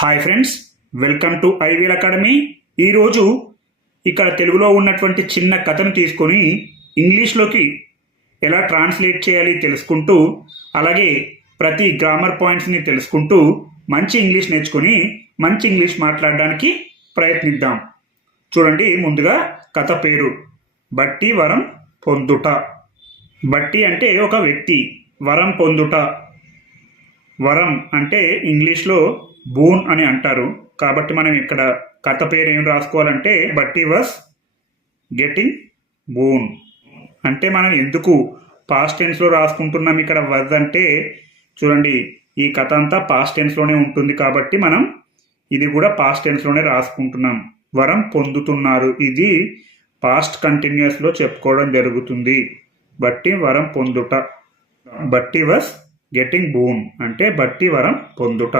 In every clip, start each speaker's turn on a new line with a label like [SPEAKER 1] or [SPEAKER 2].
[SPEAKER 1] Hi friends welcome to ఐవీల్ academy ఈరోజు ఇక్కడ తెలుగులో ఉన్నటువంటి చిన్న కథను తీసుకొని ఇంగ్లీష్లోకి ఎలా ట్రాన్స్లేట్ చేయాలి తెలుసుకుంటూ అలాగే ప్రతి గ్రామర్ పాయింట్స్ని తెలుసుకుంటూ మంచి ఇంగ్లీష్ నేర్చుకొని మంచి ఇంగ్లీష్ మాట్లాడడానికి ప్రయత్నిద్దాం. చూడండి ముందుగా కథ పేరు. బట్టి వరం పొందుట. బట్టి అంటే ఒక వ్యక్తి వరం పొందుట. వరం అంటే ఇంగ్లీష్లో బూన్ అని అంటారు. కాబట్టి మనం ఇక్కడ కథ పేరు ఏం రాసుకోవాలంటే బట్టి వాస్ గెటింగ్ బూన్ అంటే మనం ఎందుకు పాస్ట్ టెన్స్లో రాసుకుంటున్నాం ఇక్కడ వజ్ అంటే చూడండి ఈ కథ అంతా పాస్ట్ టెన్స్లోనే ఉంటుంది కాబట్టి మనం ఇది కూడా పాస్ట్ టెన్స్లోనే రాసుకుంటున్నాం. వరం పొందుతున్నారు. ఇది పాస్ట్ కంటిన్యూస్లో చెప్పుకోవడం జరుగుతుంది. బట్టి వరం పొందుట. బట్టి వస్ గెటింగ్ బూన్ అంటే బట్టి వరం పొందుట.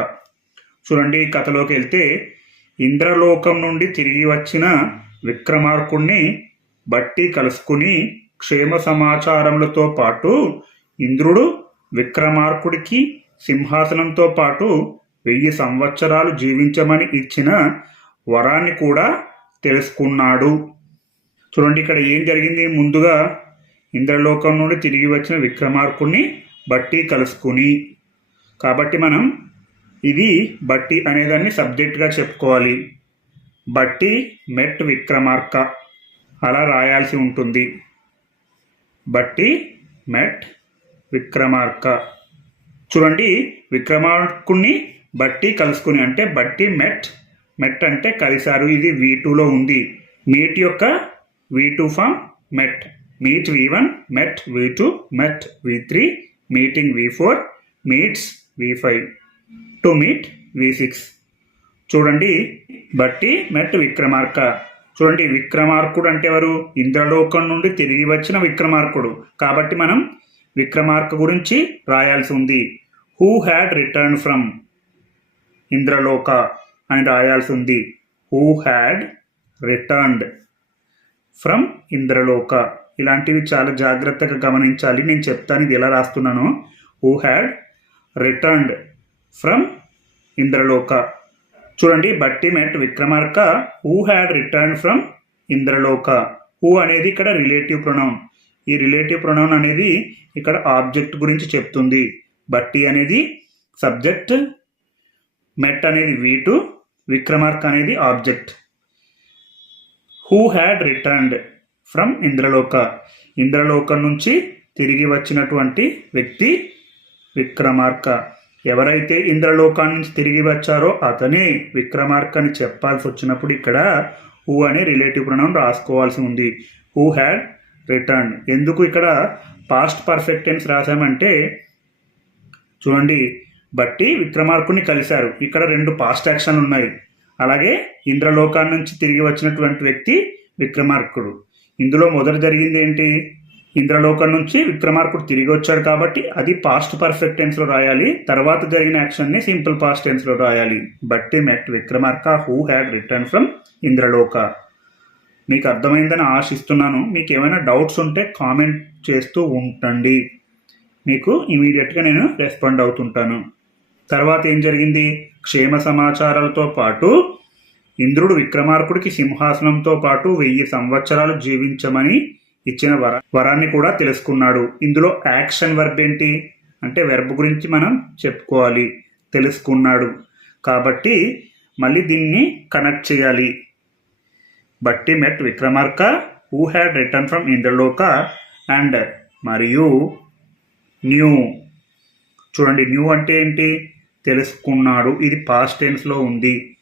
[SPEAKER 1] చూడండి ఈ కథలోకి వెళ్తే ఇంద్రలోకం నుండి తిరిగి వచ్చిన విక్రమార్కుణ్ణి బట్టి కలుసుకుని క్షేమ సమాచారములతో పాటు ఇంద్రుడు విక్రమార్కుడికి సింహాసనంతో పాటు వెయ్యి సంవత్సరాలు జీవించమని ఇచ్చిన వరాన్ని కూడా తెలుసుకున్నాడు. చూడండి ఇక్కడ ఏం జరిగింది? ముందుగా ఇంద్రలోకం నుండి తిరిగి వచ్చిన విక్రమార్కుణ్ణి బట్టి కలుసుకుని. కాబట్టి మనం ఇది బట్టి అనేదాన్ని సబ్జెక్ట్గా చెప్పుకోవాలి. బట్టి మెట్ విక్రమార్క. అలా రాయాల్సి ఉంటుంది. బట్టి మెట్ విక్రమార్క. చూడండి విక్రమార్కుణ్ణి బట్టి కలుసుకుని అంటే బట్టి మెట్ మెట్ అంటే కలిశారు. ఇది వి టూలో ఉంది. మీట్ యొక్క V two form met. Meet V one met V two met V three meeting V four meets V five. To meet V six చూడండి బట్టి మెట్ విక్రమార్క. చూడండి విక్రమార్కుడు అంటే ఎవరు ఇంద్రలోకం నుండి తిరిగి వచ్చిన విక్రమార్కుడు. కాబట్టి మనం విక్రమార్క గురించి రాయాల్సి ఉంది. Who had return from Indraloka అని రాయాల్సి ఉంది. Who had returned from Indraloka? ఇలాంటివి చాలా జాగ్రత్తగా గమనించాలి. నేను చెప్తాను ఇది ఎలా రాస్తున్నాను. Who had returned from Indraloka చూడండి Bhatti met Vikramarka who had return from Indraloka who అనేది ఇక్కడ రిలేటివ్ ప్రొనౌన్ ఈ రిలేటివ్ ప్రొనౌన్ అనేది ఇక్కడ ఆబ్జెక్ట్ గురించి చెప్తుంది. బట్టి అనేది సబ్జెక్ట్ మెట్ అనేది వీటు విక్రమార్క అనేది object who had returned from Indraloka ఇంద్రలోకం నుంచి తిరిగి వచ్చినటువంటి వ్యక్తి విక్రమార్క ఎవరైతే ఇంద్రలోకాన్ని నుంచి తిరిగి వచ్చారో అతనే విక్రమార్క అని చెప్పాల్సి వచ్చినప్పుడు ఇక్కడ హూ అనే రిలేటివ్ ప్రణం రాసుకోవాల్సి ఉంది. హూ హ్యాడ్ రిటర్న్ ఎందుకు ఇక్కడ పాస్ట్ పర్ఫెక్ట్ టెన్స్ రాసామంటే చూడండి బట్టి విక్రమార్కుని కలిశారు. ఇక్కడ రెండు పాస్ట్ యాక్షన్లు ఉన్నాయి. అలాగే ఇంద్రలోకాన్ని నుంచి తిరిగి వచ్చినటువంటి వ్యక్తి విక్రమార్కుడు. ఇందులో మొదట జరిగింది ఏంటి? ఇంద్రలోకం నుంచి విక్రమార్కుడు తిరిగి వచ్చాడు కాబట్టి అది పాస్ట్ పర్ఫెక్ట్ టెన్స్లో రాయాలి. తర్వాత జరిగిన యాక్షన్ని సింపుల్ పాస్ట్ టెన్స్లో రాయాలి. Bhatti met Vikramarka who had return from Indraloka. మీకు అర్థమైందని ఆశిస్తున్నాను. మీకు ఏమైనా డౌట్స్ ఉంటే కామెంట్ చేస్తూ ఉండండి. మీకు ఇమీడియట్గా నేను రెస్పాండ్ అవుతుంటాను. తర్వాత ఏం జరిగింది? క్షేమ సమాచారాలతో పాటు ఇంద్రుడు విక్రమార్కుడికి సింహాసనంతో పాటు వెయ్యి సంవత్సరాలు జీవించమని ఇచ్చిన వర వరాన్ని కూడా తెలుసుకున్నాడు. ఇందులో యాక్షన్ వర్బ్ ఏంటి? అంటే వెర్బ్ గురించి మనం చెప్పుకోవాలి. తెలుసుకున్నాడు. కాబట్టి మళ్ళీ దీన్ని కనెక్ట్ చేయాలి. Bhatti met Vikramarka who had return from Indraloka and మరియు న్యూ చూడండి న్యూ అంటే ఏంటి? తెలుసుకున్నాడు. ఇది పాస్ట్ టెన్స్లో ఉంది.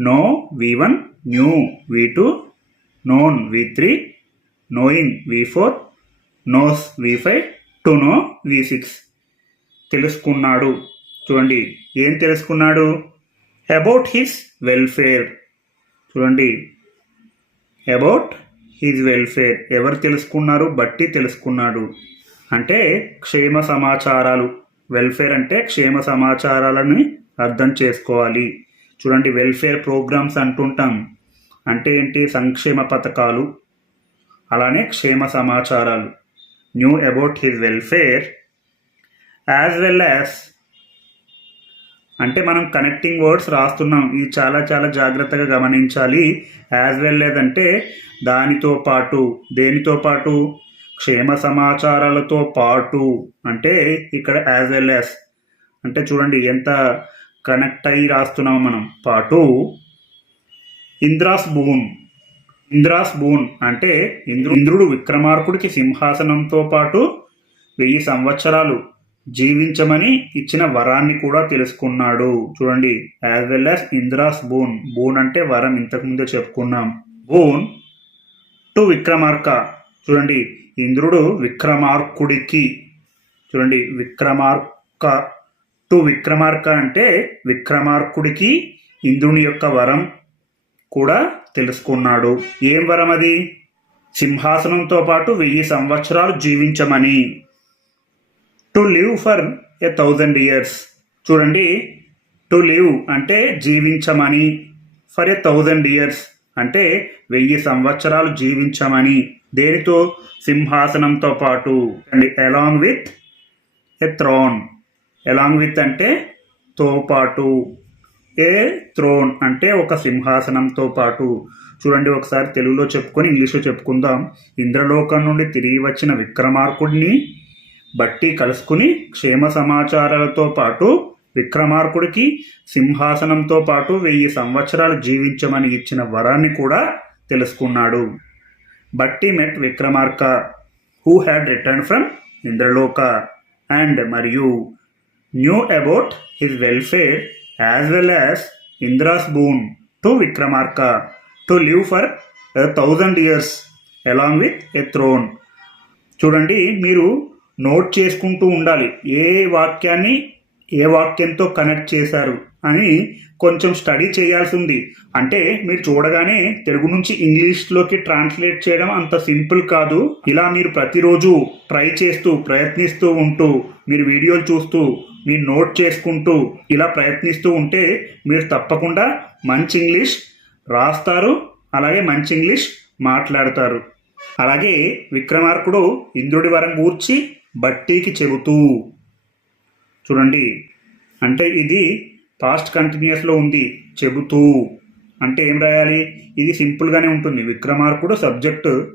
[SPEAKER 1] Know V one knew V two known V three knowing V four knows V five to know V six తెలుసుకున్నాడు. చూడండి ఏం తెలుసుకున్నాడు? అబౌట్ హిస్ వెల్ఫేర్ చూడండి అబౌట్ హిజ్ వెల్ఫేర్ ఎవరు తెలుసుకున్నారు? బట్టి తెలుసుకున్నాడు. అంటే క్షేమ సమాచారాలు. వెల్ఫేర్ అంటే క్షేమ సమాచారాలని అర్థం చేసుకోవాలి. చూడండి వెల్ఫేర్ ప్రోగ్రామ్స్ అంటుంటాం. అంటే ఏంటి? సంక్షేమ పథకాలు. అలానే క్షేమ సమాచారాలు. Knew about his welfare as well as అంటే మనం కనెక్టింగ్ వర్డ్స్ రాస్తున్నాం. ఇది చాలా చాలా జాగ్రత్తగా గమనించాలి. యాజ్ వెల్ అంటే దానితో పాటు దేనితో పాటు? క్షేమ సమాచారాలతో పాటు. అంటే ఇక్కడ యాజ్ వెల్ యాజ్ అంటే చూడండి ఎంత కనెక్ట్ అయ్యి రాస్తున్నాం మనం. పాటు ఇంద్రాస్ భూమ్ ఇంద్రాస్ బూన్ అంటే ఇంద్రు ఇంద్రుడు విక్రమార్కుడికి సింహాసనంతో పాటు వెయ్యి సంవత్సరాలు జీవించమని ఇచ్చిన వరాన్ని కూడా తెలుసుకున్నాడు. చూడండి as well as Indra's boon. Boon అంటే వరం ఇంతకుముందే చెప్పుకున్నాం. Boon to Vikramarka. చూడండి ఇంద్రుడు విక్రమార్కుడికి. చూడండి విక్రమార్క టు విక్రమార్క అంటే విక్రమార్కుడికి ఇంద్రుని యొక్క వరం కూడా తెలుసుకున్నాడు. ఏం వరం అది సింహాసనంతో పాటు వెయ్యి సంవత్సరాలు జీవించమని. To live for a thousand years. చూడండి. టు లివ్ అంటే జీవించమని. ఫర్ ఎ థౌజండ్ ఇయర్స్ అంటే వెయ్యి సంవత్సరాలు జీవించమని. దేనితో? సింహాసనంతో పాటు. And along with a throne. Along with అంటే తో పాటు. ఏ థ్రోన్ అంటే ఒక సింహాసనంతో పాటు. చూడండి ఒకసారి తెలుగులో చెప్పుకొని ఇంగ్లీష్లో చెప్పుకుందాం. ఇంద్రలోకం నుండి తిరిగి వచ్చిన విక్రమార్కుడిని బట్టి కలుసుకుని క్షేమ సమాచారాలతో పాటు విక్రమార్కుడికి సింహాసనంతో పాటు వెయ్యి సంవత్సరాలు జీవించమని ఇచ్చిన వరాన్ని కూడా తెలుసుకున్నాడు. Bhatti met Vikramarka who had return from Indraloka and మరియు knew about his welfare as well as Indra's boon to Vikramarka to live for thousand years along with a throne చూడండి మీరు నోట్ చేసుకుంటూ ఉండాలి. ఏ వాక్యాన్ని ఏ వాక్యంతో కనెక్ట్ చేశారు అని కొంచెం స్టడీ చేయాల్సి ఉంది. అంటే మీరు చూడగానే తెలుగు నుంచి ఇంగ్లీష్లోకి ట్రాన్స్లేట్ చేయడం అంత సింపుల్ కాదు. ఇలా మీరు ప్రతిరోజు ట్రై చేస్తూ ప్రయత్నిస్తూ ఉంటూ మీరు వీడియోలు చూస్తూ మీరు నోట్ చేసుకుంటూ ఇలా ప్రయత్నిస్తూ ఉంటే మీరు తప్పకుండా మంచి ఇంగ్లీష్ రాస్తారు అలాగే మంచి ఇంగ్లీష్ మాట్లాడతారు. అలాగే విక్రమార్కుడు ఇంద్రుడి వరం గూర్చి బట్టీకి చెబుతూ. చూడండి అంటే ఇది పాస్ట్ కంటిన్యూస్లో ఉంది చెబుతూ. అంటే ఏం రాయాలి? ఇది సింపుల్గానే ఉంటుంది. విక్రమార్కుడు సబ్జెక్టు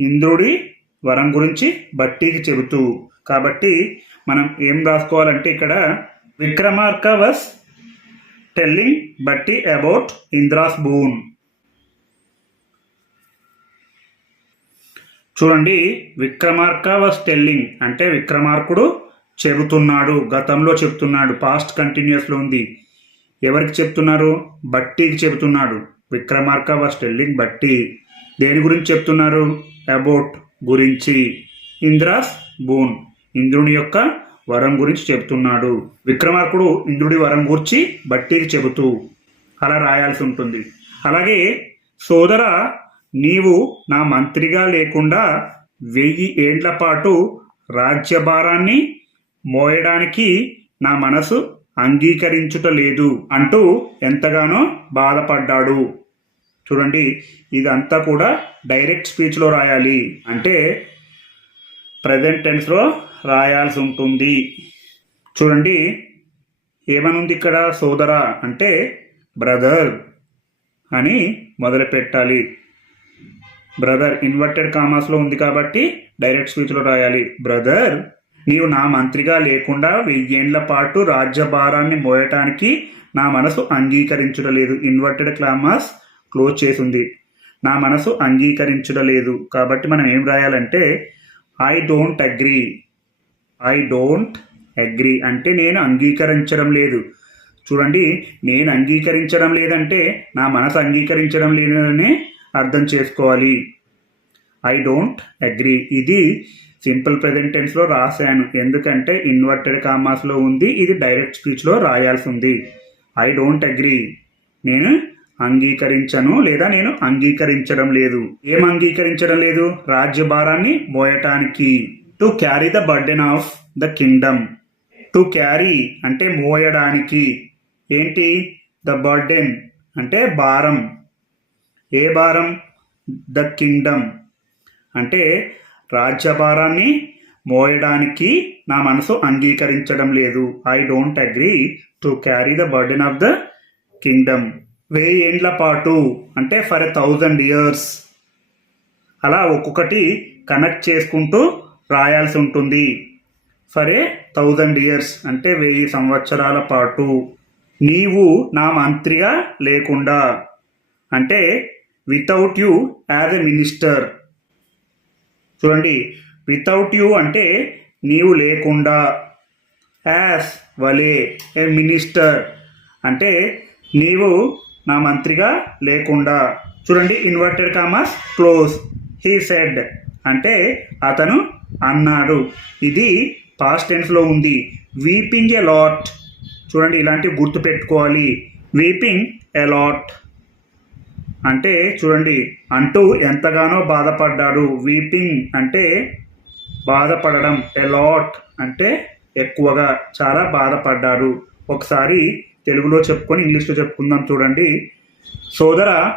[SPEAKER 1] ఇంద్రుడి వరం గురించి బట్టీకి చెబుతూ. కాబట్టి మనం ఏం రాసుకోవాలంటే ఇక్కడ Vikramarka was telling Bhatti about Indra's boon. చూడండి విక్రమార్క వాస్ టెల్లింగ్ అంటే విక్రమార్కుడు చెబుతున్నాడు గతంలో చెప్తున్నాడు పాస్ట్ కంటిన్యూస్లో ఉంది. ఎవరికి చెప్తున్నారు బట్టీకి చెబుతున్నాడు. విక్రమార్క వాస్ టెల్లింగ్ బట్టి. దేని గురించి చెప్తున్నారు అబౌట్ గురించి. ఇంద్రాస్ బూన్. ఇంద్రుని యొక్క వరం గురించి చెబుతున్నాడు. విక్రమార్కుడు ఇంద్రుడి వరం గురించి బట్టీకి చెబుతూ అలా రాయాల్సి ఉంటుంది. అలాగే సోదర నీవు నా మంత్రిగా లేకుండా వెయ్యి ఏండ్ల పాటు రాజ్యభారాన్ని మోయడానికి నా మనసు అంగీకరించుట లేదు అంటూ ఎంతగానో బాధపడ్డాడు. చూడండి ఇదంతా కూడా డైరెక్ట్ స్పీచ్లో రాయాలి. అంటే ప్రజెంట్ టెన్స్లో రాయాల్సి ఉంటుంది చూడండి ఏమనుంది ఇక్కడ సోదర అంటే బ్రదర్ అని మొదలు పెట్టాలి బ్రదర్ ఇన్వర్టెడ్ కామర్స్లో ఉంది కాబట్టి డైరెక్ట్ స్పీచ్లో రాయాలి. బ్రదర్ నీవు నా మంత్రిగా లేకుండా వెయ్యేండ్ల పాటు రాజ్యభారాన్ని మోయటానికి నా మనసు అంగీకరించడలేదు ఇన్వర్టెడ్ క్లామాస్ క్లోజ్ చేసింది. నా మనసు అంగీకరించడలేదు కాబట్టి మనం ఏం రాయాలంటే I don't agree. I don't agree అంటే నేను అంగీకరించడం లేదు. చూడండి నేను అంగీకరించడం లేదంటే నా మనసు అంగీకరించడం లేదని అర్థం చేసుకోవాలి. ఐ డోంట్ అగ్రీ ఇది సింపుల్ ప్రెజెంట్ టెన్స్లో రాశాను. ఎందుకంటే ఇన్వర్టెడ్ కామాస్లో ఉంది ఇది డైరెక్ట్ స్పీచ్లో రాయాల్సి ఉంది ఐ డోంట్ అగ్రీ నేను అంగీకరించను లేదా నేను అంగీకరించడం లేదు. ఏం అంగీకరించడం లేదు? రాజ్యభారాన్ని మోయటానికి. To carry the burden of the kingdom. To carry అంటే మోయడానికి. ఏంటి? ద బర్డెన్ అంటే భారం. ఏ భారం? The kingdom. అంటే రాజ్యభారాన్ని మోయడానికి నా మనసు అంగీకరించడం లేదు. I don't agree to carry the burden of the kingdom. వెయ్యి ఏండ్ల పాటు అంటే ఫర్ ఎ థౌజండ్ ఇయర్స్. అలా ఒక్కొక్కటి కనెక్ట్ చేసుకుంటూ రాయాల్సి ఉంటుంది. ఫర్ థౌజండ్ ఇయర్స్ అంటే వెయ్యి సంవత్సరాల పాటు. నీవు నా మంత్రిగా లేకుండా. అంటే without you as a minister చూడండి వితౌట్ యూ అంటే నీవు లేకుండా. యాజ్ వలే ఏ మినిస్టర్ అంటే నీవు నా మంత్రిగా లేకుండా. చూడండి inverted commas close he said అంటే అతను అన్నాడు. ఇది పాస్ట్ టెన్స్లో ఉంది. వీపింగ్ ఎ లాట్ చూడండి ఇలాంటివి గుర్తు పెట్టుకోవాలి. వీపింగ్ ఎ లాట్ అంటే చూడండి అంటూ ఎంతగానో బాధపడ్డాడు. వీపింగ్ అంటే బాధపడడం. ఎలాట్ అంటే ఎక్కువగా చాలా బాధపడ్డాడు. ఒకసారి తెలుగులో చెప్పుకొని ఇంగ్లీష్లో చెప్పుకుందాం చూడండి. సోదర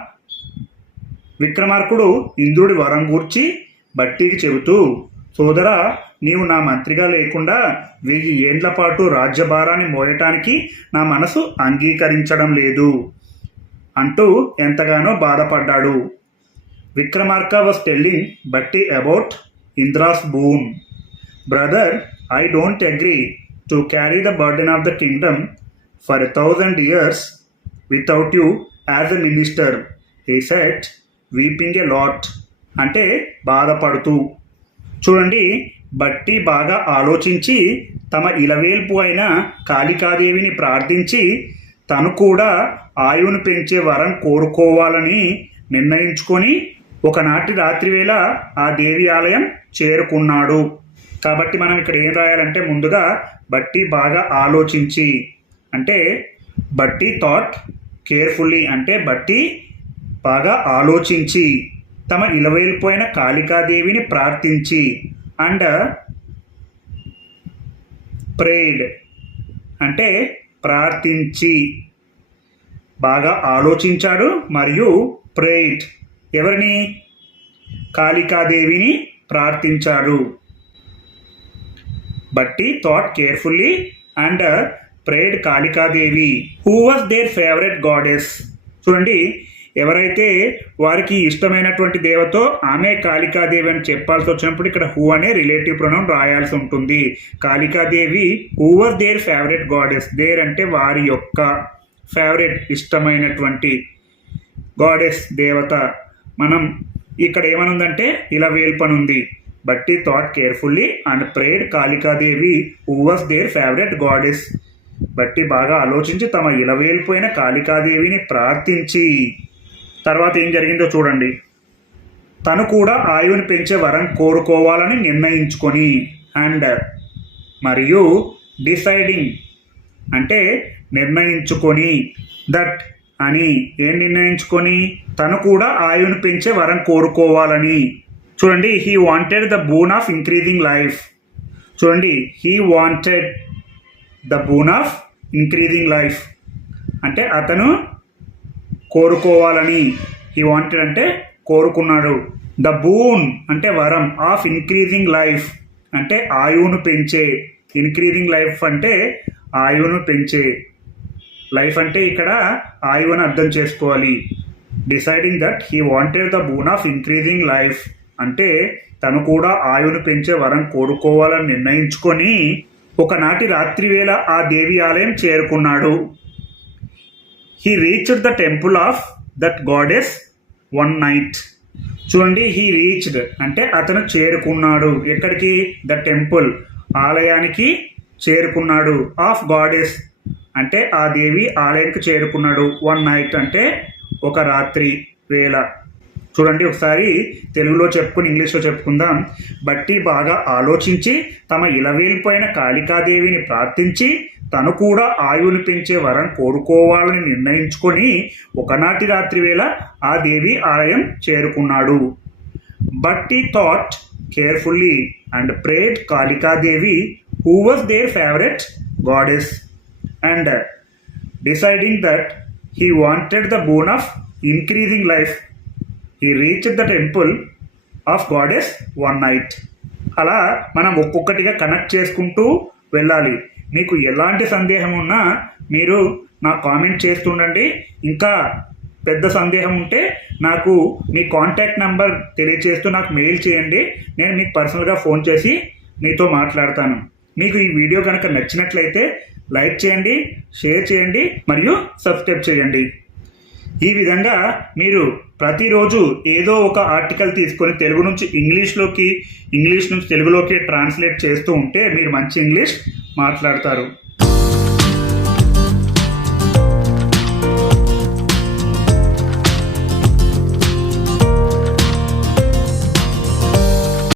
[SPEAKER 1] విక్రమార్కుడు ఇంద్రుడి వరం గూర్చి బట్టికి చెబుతూ సోదరా నీవు నా మంత్రిగా లేకుండా వెయ్యి ఏండ్ల పాటు రాజ్యభారాన్ని మోయటానికి నా మనసు అంగీకరించడం లేదు అంటూ ఎంతగానో బాధపడ్డాడు. Vikramarka was telling Bhatti about Indra's boon brother I don't agree to carry the burden of the kingdom for a thousand years without you as a minister he set weeping a lot అంటే బాధపడుతూ. చూడండి బట్టి బాగా ఆలోచించి తమ ఇలవేల్పు అయిన కాళికాదేవిని ప్రార్థించి తను కూడా ఆయువును పెంచే వరం కోరుకోవాలని నిర్ణయించుకొని ఒకనాటి రాత్రివేళ ఆ దేవి ఆలయం చేరుకున్నాడు. కాబట్టి మనం ఇక్కడ ఏం రాయాలంటే ముందుగా బట్టి బాగా ఆలోచించి అంటే బట్టి థాట్ కేర్ఫుల్లీ అంటే బట్టి బాగా ఆలోచించి తమ ఇలవేల్పోయిన కాళికాదేవిని ప్రార్థించి అండ్ ప్రేడ్. అంటే ప్రార్థించి. బాగా ఆలోచించాడు మరియు ప్రేట్ ఎవరిని? కాళికాదేవిని ప్రార్థించాడు. Bhatti thought carefully and prayed Kalikadevi. Who was their favourite goddess చూడండి ఎవరైతే వారికి ఇష్టమైనటువంటి దేవతో ఆమె కాళికాదేవి అని చెప్పాల్సి వచ్చినప్పుడు ఇక్కడ హూ అనే రిలేటివ్ ప్రొనౌన్ రాయాల్సి ఉంటుంది. Kalikadevi who was their favourite goddess their అంటే వారి యొక్క ఫేవరెట్ ఇష్టమైనటువంటి గాడెస్ దేవత. మనం ఇక్కడ ఏమనుందంటే ఇలా వేల్పనుంది. Bhatti thought carefully and prayed Kalikadevi who was their favourite goddess Bhatti బాగా ఆలోచించి తమ ఇలవేల్పోయిన కాళికాదేవిని ప్రార్థించి తర్వాత ఏం జరిగిందో చూడండి. తను కూడా ఆయువుని పెంచే వరం కోరుకోవాలని నిర్ణయించుకొని అండ్ మరియు డిసైడింగ్ అంటే నిర్ణయించుకొని దట్ అని ఏం నిర్ణయించుకొని? తను కూడా ఆయువుని పెంచే వరం కోరుకోవాలని. చూడండి he wanted the boon of increasing life చూడండి he wanted the boon of increasing life అంటే అతను కోరుకోవాలని హీ వాంటెడ్ అంటే కోరుకున్నాడు. ద బూన్ అంటే వరం ఆఫ్ ఇంక్రీజింగ్ లైఫ్ అంటే ఆయువును పెంచే. ఇంక్రీజింగ్ లైఫ్ అంటే ఆయువును పెంచే. లైఫ్ అంటే ఇక్కడ ఆయువును అర్థం చేసుకోవాలి. Deciding that he wanted the boon of increasing life అంటే తను కూడా ఆయువును పెంచే వరం కోరుకోవాలని నిర్ణయించుకొని ఒకనాటి రాత్రి వేళ ఆ దేవి ఆలయం చేరుకున్నాడు. He reached the temple of that goddess one night చూడండి హీ రీచ్డ్ అంటే అతను చేరుకున్నాడు. ఎక్కడికి? ద టెంపుల్ ఆలయానికి చేరుకున్నాడు. ఆఫ్ గాడెస్ అంటే ఆ దేవి ఆలయానికి చేరుకున్నాడు. వన్ నైట్ అంటే ఒక రాత్రి వేళ. చూడండి ఒకసారి తెలుగులో చెప్పుకుని ఇంగ్లీష్లో చెప్పుకుందాం. బట్టి బాగా ఆలోచించి తమ ఇలవేలిపోయిన కాళికాదేవిని ప్రార్థించి తను కూడా ఆయువుని పెంచే వరం కోరుకోవాలని నిర్ణయించుకొని ఒకనాటి రాత్రి వేళ ఆ దేవి ఆలయం చేరుకున్నాడు. Bhatti thought carefully and prayed Kalikadevi who was their favourite goddess and deciding that he wanted the boon of increasing life he reach the temple of goddess one night అలా మనం ఒక్కొక్కటిగా కనెక్ట్ చేసుకుంటూ వెళ్ళాలి. మీకు ఎలాంటి సందేహం ఉన్నా మీరు నా కామెంట్ చేస్తుండండి. ఇంకా పెద్ద సందేహం ఉంటే నాకు మీ కాంటాక్ట్ నెంబర్ తెలియచేస్తూ నాకు మెయిల్ చేయండి. నేను మీకు పర్సనల్గా ఫోన్ చేసి మీతో మాట్లాడతాను. మీకు ఈ వీడియో కనుక నచ్చినట్లయితే లైక్ చేయండి షేర్ చేయండి మరియు సబ్స్క్రైబ్ చేయండి. ఈ విధంగా మీరు ప్రతిరోజు ఏదో ఒక ఆర్టికల్ తీసుకొని తెలుగు నుంచి ఇంగ్లీష్లోకి ఇంగ్లీష్ నుంచి తెలుగులోకి ట్రాన్స్లేట్ చేస్తూ ఉంటే మీరు మంచి ఇంగ్లీష్ మాట్లాడతారు.